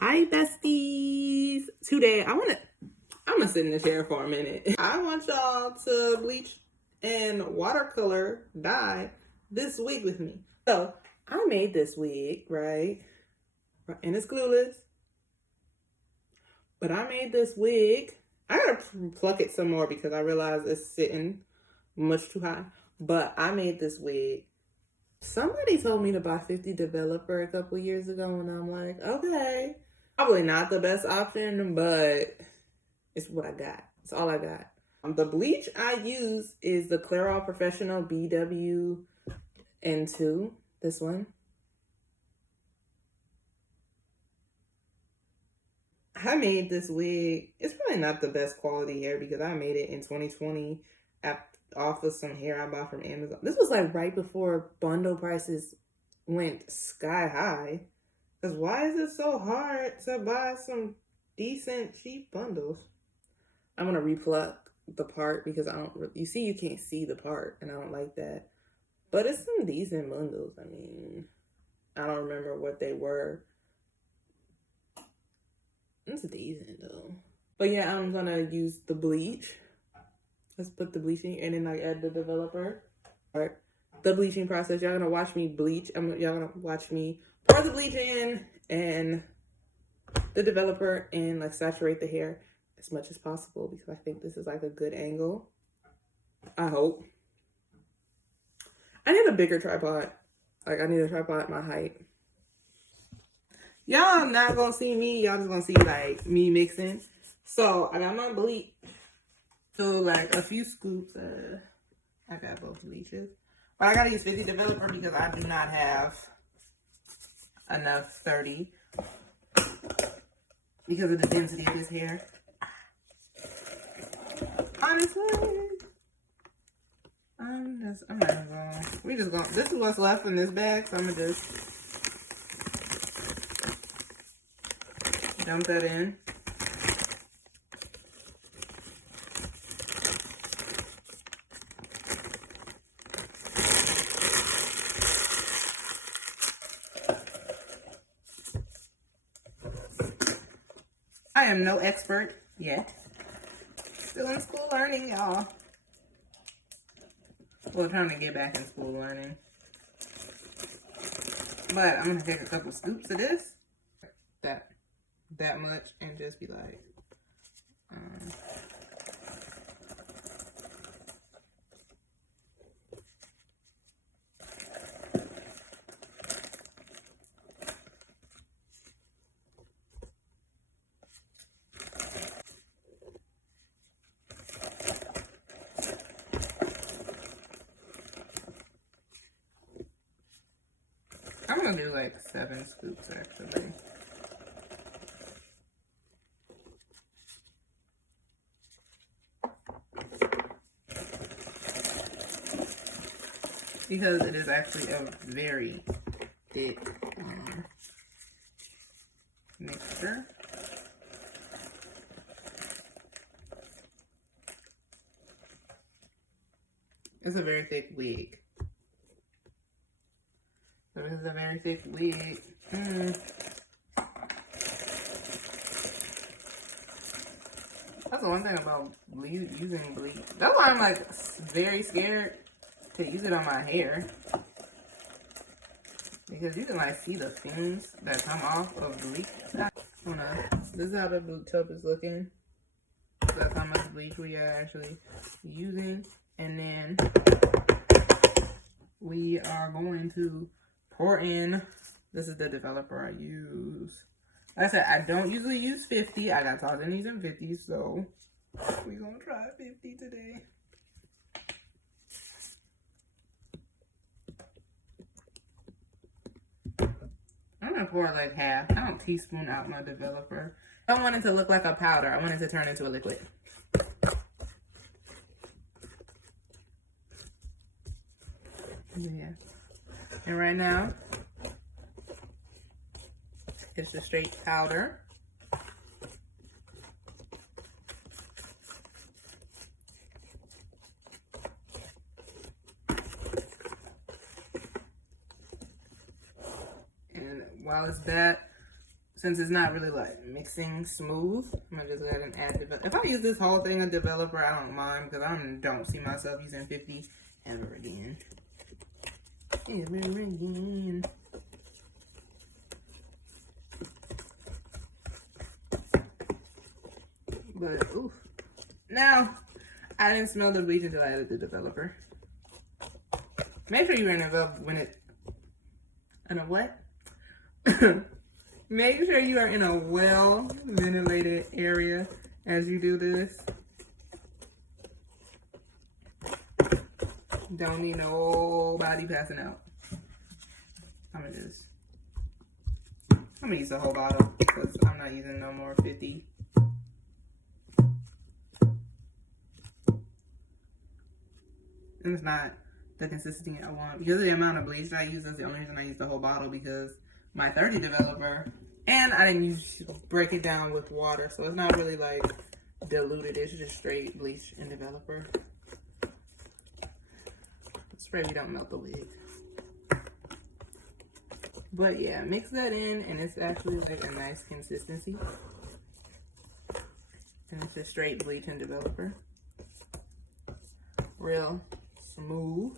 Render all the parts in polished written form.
Hi besties. Today I'm gonna sit in the chair for a minute. I want y'all to bleach and watercolor dye this wig with me. So I made this wig, right? And it's glueless. But I made this wig. I gotta pluck it some more because I realized it's sitting much too high. But I made this wig. Somebody told me to buy 50 Developer a couple years ago, and I'm like, okay. Probably not the best option, but it's what I got. It's all I got. The bleach I use is the Clairol Professional BW-N2. This one. I made this wig. It's probably not the best quality hair because I made it in 2020 off of some hair I bought from Amazon. This was like right before bundle prices went sky high. Because why is it so hard to buy some decent cheap bundles? I'm going to repluck the part because you can't see the part and I don't like that. But it's some decent bundles. I mean, I don't remember what they were. It's decent though. But yeah, I'm going to use the bleach. Let's put the bleaching and then like add the developer. All right. The bleaching process. Y'all going to watch me bleach. Y'all going to watch me pour the bleach in and the developer and like saturate the hair as much as possible because I think this is like a good angle. I hope. I need a bigger tripod. Like I need a tripod at my height. Y'all not gonna see me. Y'all just gonna see like me mixing. So I got my bleach. So like a few scoops. I got both bleaches. But I gotta use 50 Developer because I do not have enough 30 because of the density of his hair. Honestly, I'm not gonna. This is what's left in this bag, so I'm gonna just dump that in. I am no expert yet. Still in school learning, y'all. Well, trying to get back in school learning. But I'm gonna take a couple scoops of this. That much and just be like, I'm gonna do like 7 scoops actually. Because it is actually a very thick mixture. It's a very thick wig. So this is a very thick wig. That's the one thing about using bleach. That's why I'm like very scared to use it on my hair. Because you can like see the fumes that come off of bleach. This is how the blue tub is looking. So that's how much bleach we are actually using. And then we are going to pour in. This is the developer I use. Like I said, I don't usually use 50. I got taught in using 50, so we're gonna try 50 today. I'm gonna pour like half. I don't teaspoon out my developer. I don't want it to look like a powder. I want it to turn into a liquid. Yeah. And right now, it's just straight powder. And while it's that, since it's not really like mixing smooth, I'm gonna just go ahead and add if I use this whole thing of developer, I don't mind, because I don't see myself using 50 ever again. Ever again. But oof. Now I didn't smell the bleach until I added the developer. Make sure you're in a what? Make sure you are in a well ventilated area as you do this. Don't need nobody passing out. I'm gonna use the whole bottle because I'm not using no more 50. And it's not the consistency I want. Because of the amount of bleach I use, that's the only reason I use the whole bottle, because my 30 developer, and I didn't break it down with water, so it's not really like diluted. It's just straight bleach and developer. Spray we don't melt the wig. But yeah, mix that in, and it's actually like a nice consistency. And it's just straight bleach and developer. Real smooth.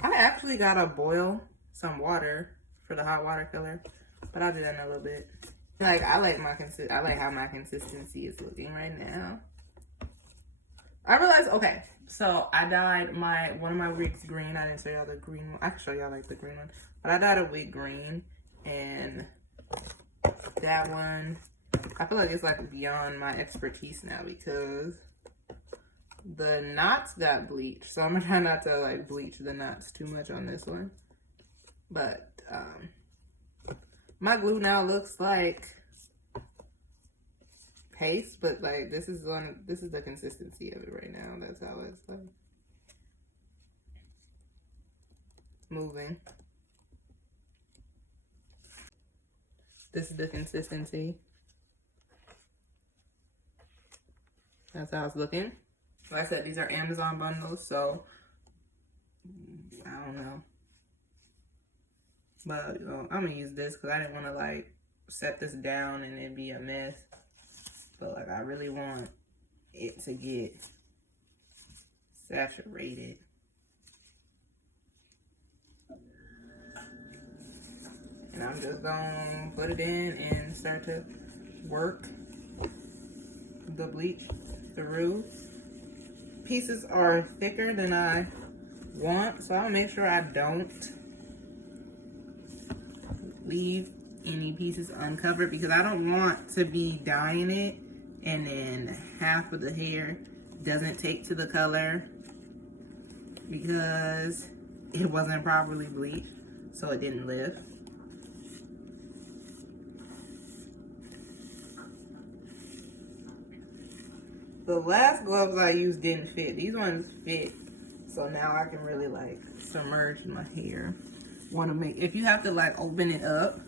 I actually gotta boil some water for the hot water color, but I'll do that in a little bit. Like I like how my consistency is looking right now. I realized, okay, so I dyed one of my wigs green. I didn't show y'all the green one. I can show y'all like the green one, but I dyed a wig green, and that one, I feel like it's like beyond my expertise now because the knots got bleached. So I'm gonna try not to like bleach the knots too much on this one. But my glue now looks like paste, but like this is the consistency of it right now. That's how it's like moving. This is the consistency. That's how it's looking. Like I said, these are Amazon bundles, so I don't know. But I'm gonna use this because I didn't want to like set this down and it be a mess. But like I really want it to get saturated. And I'm just gonna put it in and start to work the bleach through. Pieces are thicker than I want, so I'll make sure I don't leave any pieces uncovered because I don't want to be dyeing it and then half of the hair doesn't take to the color because it wasn't properly bleached, so it didn't lift. The last gloves I used didn't fit. These ones fit, so now I can really like submerge my hair. If you have to like open it up,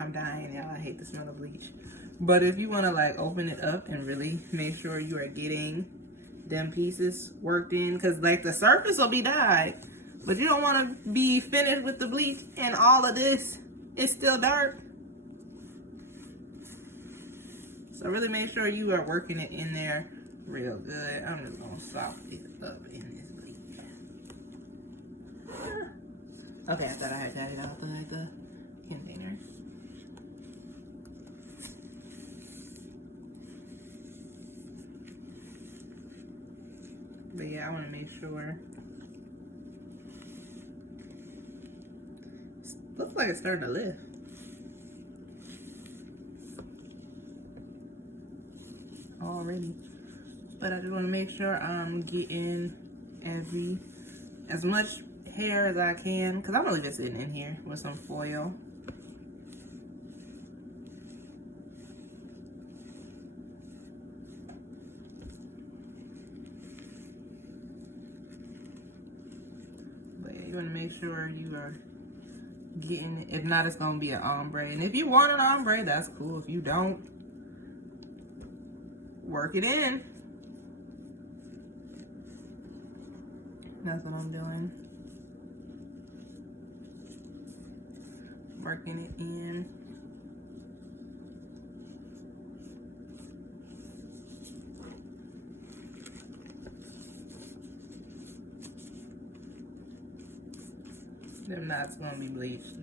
I'm dying, y'all. I hate the smell of bleach. But if you want to like open it up and really make sure you are getting them pieces worked in, because like the surface will be dyed, but you don't want to be finished with the bleach and all of this is still dark. So really make sure you are working it in there real good. I'm just gonna soften it up in this bleach. Okay, I thought I had got it out the container. But yeah, I want to make sure. Looks like it's starting to lift. Already. But I just want to make sure I'm getting as much hair as I can, because I'm gonna leave it sitting in here with some foil. But yeah, you want to make sure you are getting it. If not, it's gonna be an ombre. And if you want an ombre, that's cool. If you don't, work it in. That's what I'm doing. working it in. Them knots gonna be bleached.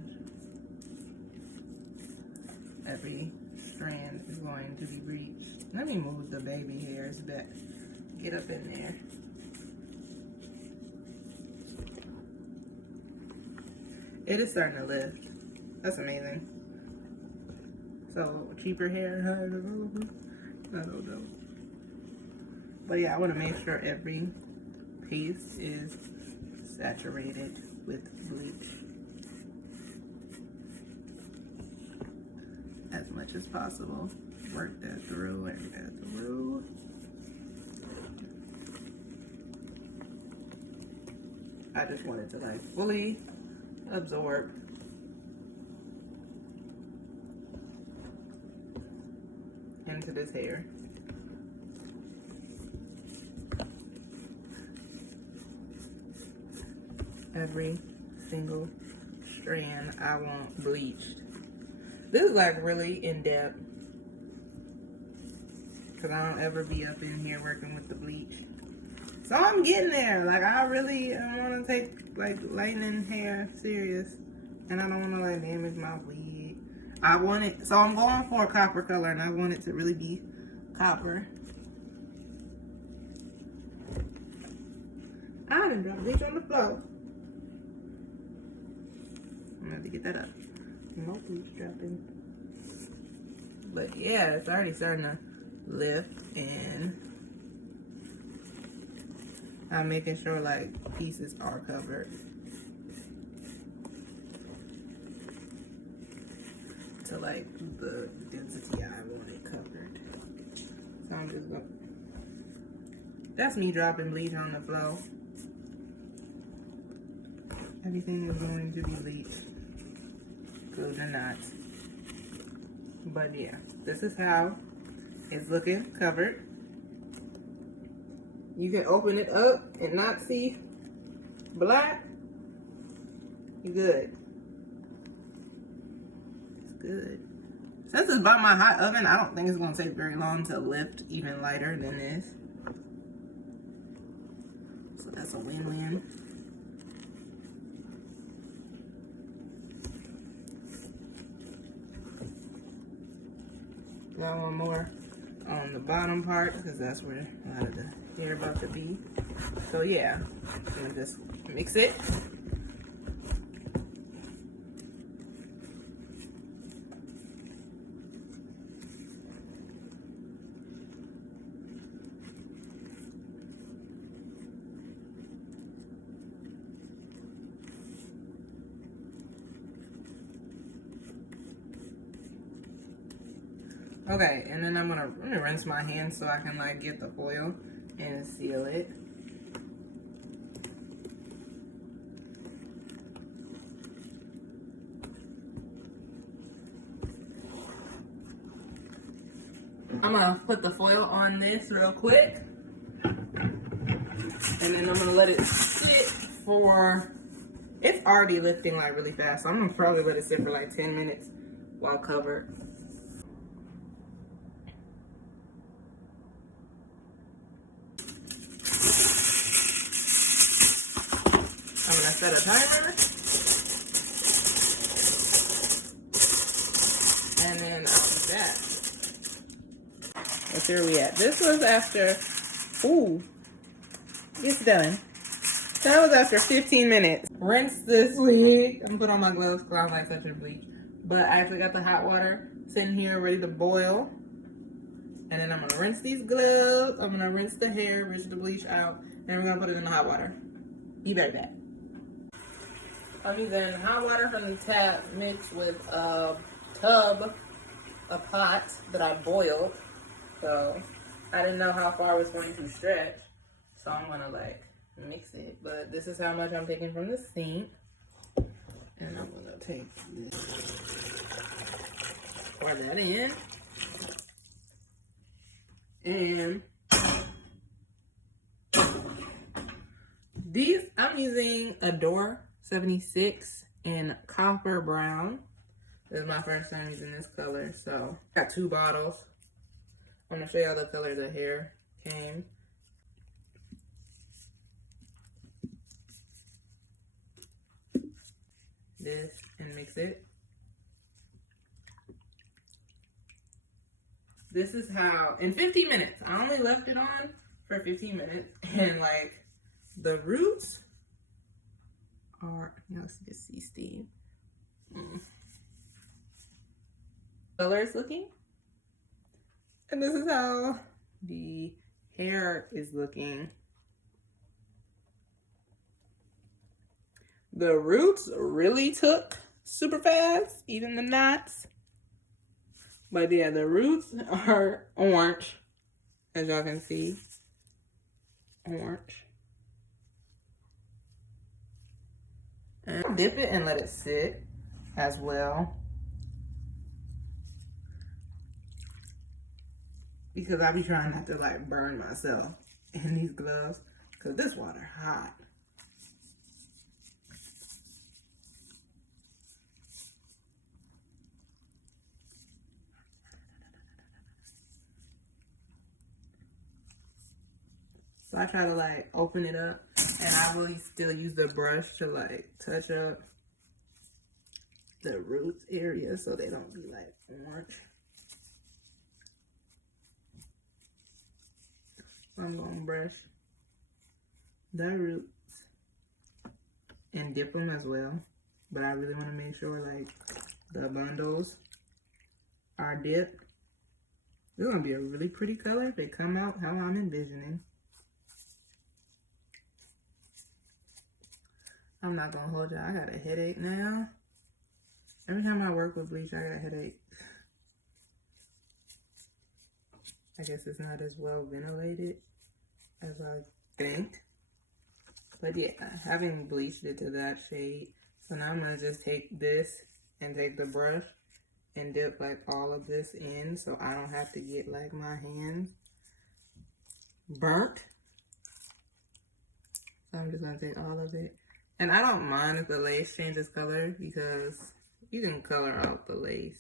Every strand is going to be bleached. Let me move the baby hairs back. Get up in there. It is starting to lift. That's amazing. So cheaper hair. I don't know. But yeah, I want to make sure every piece is saturated with bleach as much as possible. Work that through, work that through. I just want it to like fully absorb. Into this hair. Every single strand I want bleached. This is like really in depth, because I don't ever be up in here working with the bleach. So I'm getting there. Like I really want to take like lightening hair serious, and I don't want to like damage my wig. I want it, so I'm going for a copper color, and I want it to really be copper. I done dropped bleach on the floor. I'm gonna have to get that up. No bleach dropping. But yeah, it's already starting to lift, and I'm making sure like pieces are covered to like the density I want it covered. So I'm just gonna, that's me dropping bleach on the floor. Everything is going to be bleached, including the knots. But yeah, this is how it's looking covered. You can open it up and not see black. You good. It's good. Since it's by my hot oven, I don't think it's gonna take very long to lift even lighter than this. So that's a win-win. Got one more on the bottom part, because that's where a lot of the hair about to be. So yeah, I'm gonna just mix it. Okay, and then I'm gonna rinse my hands so I can like get the foil and seal it. I'm gonna put the foil on this real quick, and then I'm gonna let it sit for, it's already lifting like really fast, so I'm gonna probably let it sit for like 10 minutes while covered. I'm gonna set a timer, and then I'll be back. Where we at? This was after, ooh, it's done. That was after 15 minutes. Rinse this wig. I'm gonna put on my gloves because I don't like touching bleach. But I actually got the hot water sitting here ready to boil. And then I'm gonna rinse these gloves. I'm gonna rinse the hair, rinse the bleach out, and we're gonna put it in the hot water. Be right back. I'm using hot water from the tap mixed with a pot that I boiled. So I didn't know how far it was going to stretch. So I'm gonna like mix it. But this is how much I'm taking from the sink. And I'm gonna take this, pour that in. And these, I'm using Adore 76 in copper brown. This is my first time using this color, so got 2 bottles. I'm gonna show y'all the color the hair came. This and mix it. This is how, in 15 minutes, I only left it on for 15 minutes, and like the roots are, y'all just see steam. Color is looking. And this is how the hair is looking. The roots really took super fast, even the knots. But yeah, the roots are orange, as y'all can see. Orange. And dip it and let it sit as well. Because I be trying not to like burn myself in these gloves. Because this water hot. So I try to like open it up, and I really still use the brush to like touch up the roots area so they don't be like orange. I'm gonna brush the roots and dip them as well, but I really want to make sure like the bundles are dipped. It's gonna be a really pretty color if they come out how I'm envisioning. I'm not gonna hold y'all. I got a headache now. Every time I work with bleach, I got a headache. I guess it's not as well ventilated as I think. But yeah, having bleached it to that shade. So now I'm gonna just take this and take the brush and dip like all of this in so I don't have to get like my hands burnt. So I'm just gonna take all of it. And I don't mind if the lace changes color because you can color out the lace.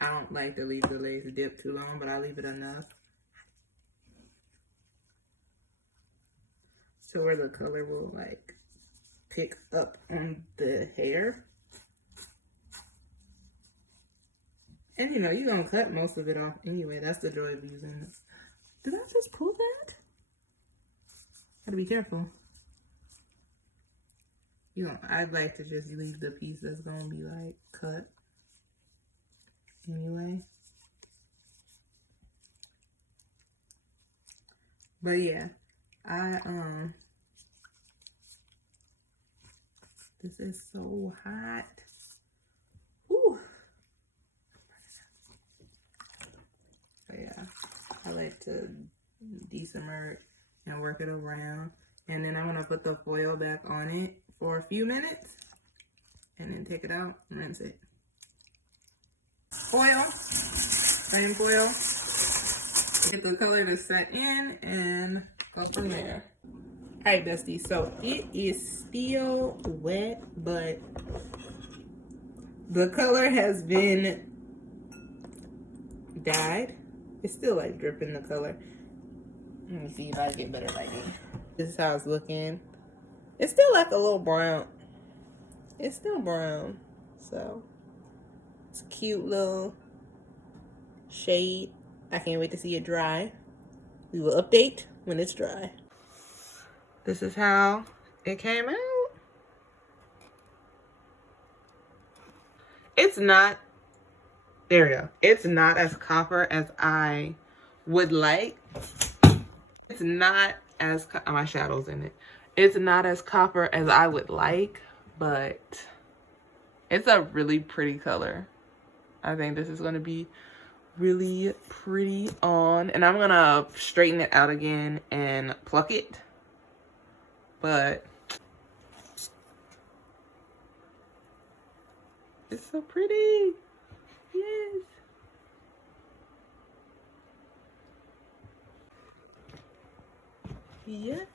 I don't like to leave the lace dip too long, but I leave it enough so where the color will like pick up on the hair. And you know, you're gonna cut most of it off anyway. That's the joy of using this. Did I just pull that? Gotta be careful. You know, I'd like to just leave the piece that's gonna be like cut anyway. But yeah, this is so hot. Whew. But yeah, I like to de-submerge and work it around. And then I'm gonna put the foil back on it for a few minutes and then take it out and rinse it. Foil, same foil. Get the color to set in and go from there. All right, bestie, so it is still wet, but the color has been dyed. It's still like dripping the color. Let me see if I get better lighting. This is how it's looking. It's still like a little brown. It's still brown, so it's a cute little shade. I can't wait to see it dry. We will update when it's dry. This is how it came out. It's not, there we go. It's not as copper as I would like. It's not as, my shadow's in it. It's not as copper as I would like, but it's a really pretty color. I think this is gonna be really pretty on. And I'm gonna straighten it out again and pluck it. But it's so pretty. Yes. Yes.